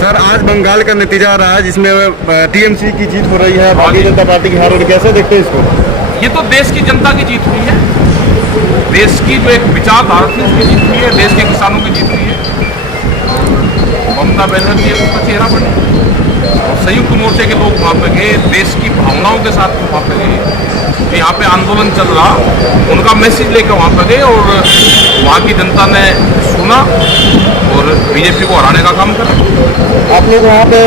Sir आज बंगाल का नतीजा आ रहा है जिसमें टीएमसी की जीत हो रही है, भारतीय जनता पार्टी की हार हो रही है, कैसे देखते हैं इसको? ये तो देश की जनता की जीत हुई है। देश की जो एक विचारधारा थी उसकी जीत हुई है, देश के किसानों की जीत हुई है। ममता बनर्जी उसका चेहरा बने और संयुक्त मोर्चे के लोग वहाँ पे गए, देश की भावनाओं के साथ वहाँ पे गए। तो यहाँ पे आंदोलन चल रहा, उनका मैसेज लेकर वहाँ पे गए और वहाँ की जनता ने सुना और बीजेपी को हराने का काम करा। आप लोग वहाँ पे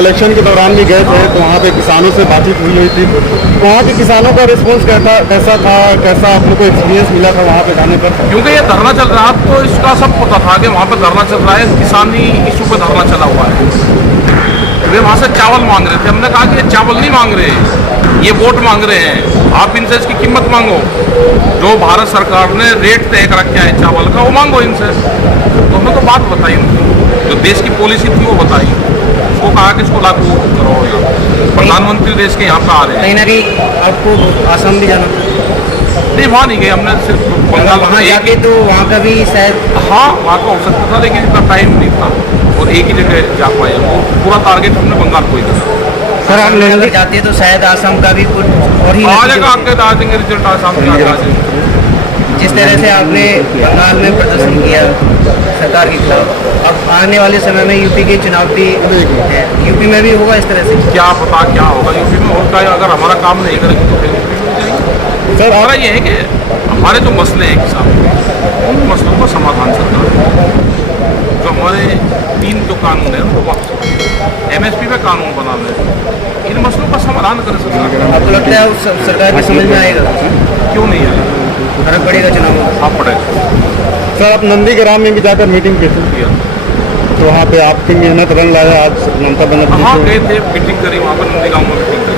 इलेक्शन के दौरान भी गए थे तो वहाँ पे किसानों से बातचीत हुई थी, वहाँ के किसानों का रिस्पॉन्स कैसा था, कैसा आप लोग को एक्सपीरियंस मिला था वहाँ पे जाने पर? क्योंकि ये धरना चल रहा तो इसका सब पता था कि वहाँ पे धरना चल रहा है, किसानी इशू पे धरना चला हुआ है। वे वहाँ से चावल मांग रहे थे, हमने कहा कि ये चावल नहीं मांग रहे, ये वोट मांग रहे हैं, आप इनसे इसकी कीमत मांगो। जो भारत सरकार ने रेट तय कर रखा है चावल का वो मांगो इनसे। तो हमने तो बात बताई उनको, जो देश की पॉलिसी थी वो बताई, उसको कहा कि इसको लागू करो। प्रधानमंत्री देश के यहाँ पे आ रहे हैं। कहीं ना कहीं आपको आसाम भी जाना? नहीं, वहाँ नहीं गए, हमने सिर्फ बंगाल वहाँ जाके तो वहाँ का भी शायद, हाँ वहाँ का हो सकता था लेकिन इतना टाइम नहीं था और एक ही जगह जा पाए। वो पूरा टारगेट हमने बंगाल को ही करा। सर आप अगर जाते तो शायद आसाम का भी कुछ और ही आ जाएगा, आपके आ जाएंगे रिजल्ट आसाम के आ जाएंगे। जिस तरह से आपने बंगाल में प्रदर्शन किया सरकार के खिलाफ, अब आने वाले समय में यूपी के चुनाव भी है, यूपी में भी होगा इस तरह से? क्या पता क्या होगा यूपी में, होता है अगर हमारा काम नहीं करेंगे तो फिर यूपी में जाएंगे। सर हमारा ये है कि हमारे जो मसले हैं किसानों के, उन मसलों का समाधान सरकार, जो हमारे 3 जो कानून है उनको वापस MSP पे कानून बनाना है, इन मसलों का समाधान करे सरकार। आपको लगता है उस सरकार की समझ में आएगा? क्यों नहीं आएगा, फर्क पड़ेगा चुनाव में? आप पड़ेगा। सर आप नंदीग्राम में भी जाकर मीटिंग की थी तो वहाँ पे आपकी मेहनत रंग लाया, आज ममता बनर्जी हाँ गए थे, मीटिंग करी वहाँ पर, नंदीगांव में मीटिंग करी।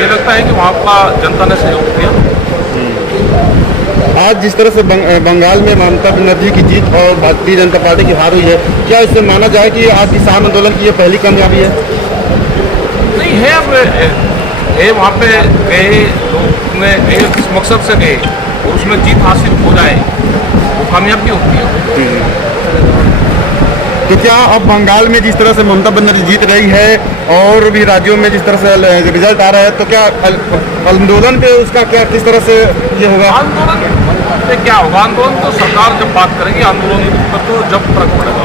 ये लगता है कि वहाँ का जनता ने सहयोग दिया। आज जिस तरह से बंगाल में ममता बनर्जी की जीत और भारतीय जनता पार्टी की हार हुई है, क्या इससे माना जाए कि आज किसान आंदोलन की ये पहली कामयाबी है? नहीं है, अब ये वहाँ पे गए लोग में इस मकसद से गए और उसमें जीत हासिल हो जाए वो कामयाबी होती है। तो क्या अब बंगाल में जिस तरह से ममता बनर्जी जीत रही है और भी राज्यों में जिस तरह से रिजल्ट आ रहा है, तो क्या आंदोलन पे उसका क्या किस तरह से ये होगा? आंदोलन से क्या होगा, आंदोलन तो सरकार जब बात करेगी आंदोलन पर तो जब फर्क पड़ेगा।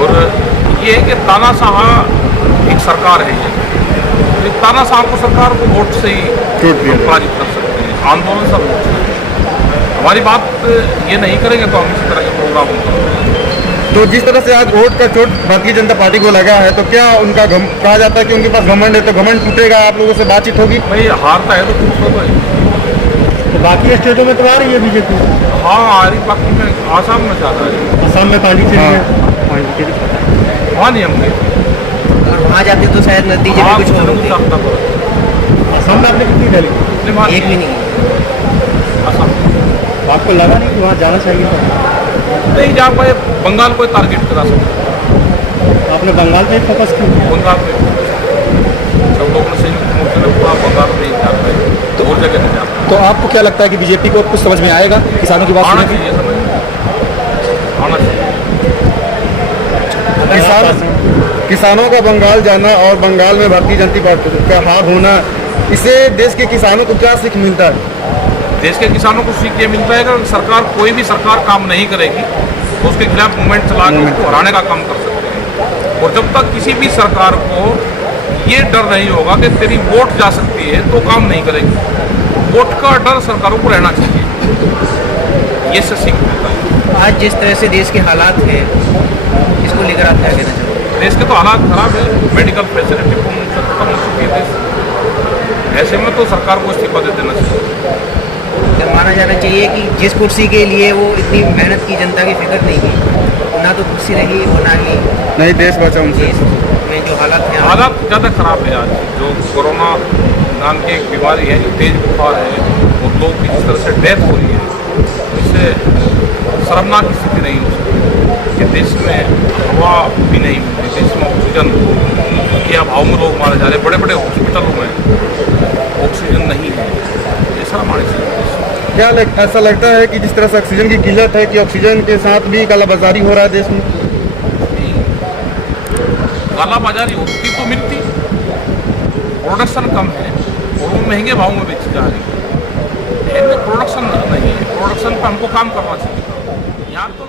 और ये है कि तानाशाह एक सरकार है, ये तानाशाह को सरकार को वोट से ही पराजित कर सकते हैं, आंदोलन सब वोट से। हमारी बात ये नहीं करेंगे तो हम इसी तरह के प्रोग्राम होंगे। तो जिस तरह से आज वोट का चोट भारतीय जनता पार्टी को लगा है, तो क्या उनका कहा जाता है कि उनके पास घमंड है, तो घमंड टूटेगा, आप लोगों से बातचीत होगी? भाई हारता है तो कुछ होगा ही। तो बाकी स्टेटों में तो आ रही है बीजेपी? हाँ आ रही, बाकी में आसाम में ज़्यादा है। असम में पानी से वहाँ नहीं हम गए, अगर वहाँ जाते तो शायद नतीजे में कुछ और होते। असम में आपने कितनी रैली? एक भी नहीं। असम आपको लगा नहीं कि वहाँ जाना चाहिए था? नहीं जा पाए, बंगाल को टारगेट करा सकते। आपने बंगाल पे फोकस किया? बंगाल में सब लोगों ने संयुक्त मोर्चे में पूरा बंगाल में ही जा पाए तो और जगह नहीं जाता। तो आपको क्या लगता है कि बीजेपी को कुछ समझ में आएगा किसानों की बात? आना चाहिए, समझ आना चाहिए। किसानों का बंगाल जाना और बंगाल में भारतीय जनता पार्टी का हार होना, इससे देश के किसानों को क्या सीख मिलता है? देश के किसानों को सीख ये मिलता है कि सरकार कोई भी सरकार काम नहीं करेगी तो उसके खिलाफ मूवमेंट चला के उसको हराने का काम कर सकते हैं। और जब तक किसी भी सरकार को ये डर नहीं होगा कि तेरी वोट जा सकती है तो काम नहीं करेगी, वोट का डर सरकारों को रहना चाहिए, ये से सीख मिलता है। आज जिस तरह से देश के हालात है, इसको लेकर आप क्या कहना चाहोगे? देश के तो हालात खराब है, मेडिकल फैसिलिटी खत्म हो चुकी है देश। ऐसे में तो सरकार को इस्तीफा दे देना चाहिए। तो माना जाना चाहिए कि जिस कुर्सी के लिए वो इतनी मेहनत की, जनता की फिक्र नहीं की, ना तो कुर्सी रही और ना ही नहीं देश बचा उनसे। देश में जो हालात हैं, हालात ज़्यादा खराब है। आज जो कोरोना नाम की एक बीमारी है, जो तेज बुखार है, और लोग की जिस तरह से डेथ हो रही है, इससे शर्मनाक स्थिति नहीं हो सकती कि देश में हवा भी नहीं मिल रही, देश में ऑक्सीजन के अभाव में लोग मारे जा रहे, बड़े बड़े हॉस्पिटलों में ऑक्सीजन नहीं है, ऐसा हमारे साथ। क्या ऐसा लगता है कि जिस तरह से ऑक्सीजन की किल्लत है कि ऑक्सीजन के साथ भी कालाबाजारी हो रहा है देश में? काला बाजारी होती तो मिलती, प्रोडक्शन कम है और वो महंगे भाव में बेची जा रही है। प्रोडक्शन नहीं है, प्रोडक्शन पर हमको काम करना चाहिए। यहाँ तो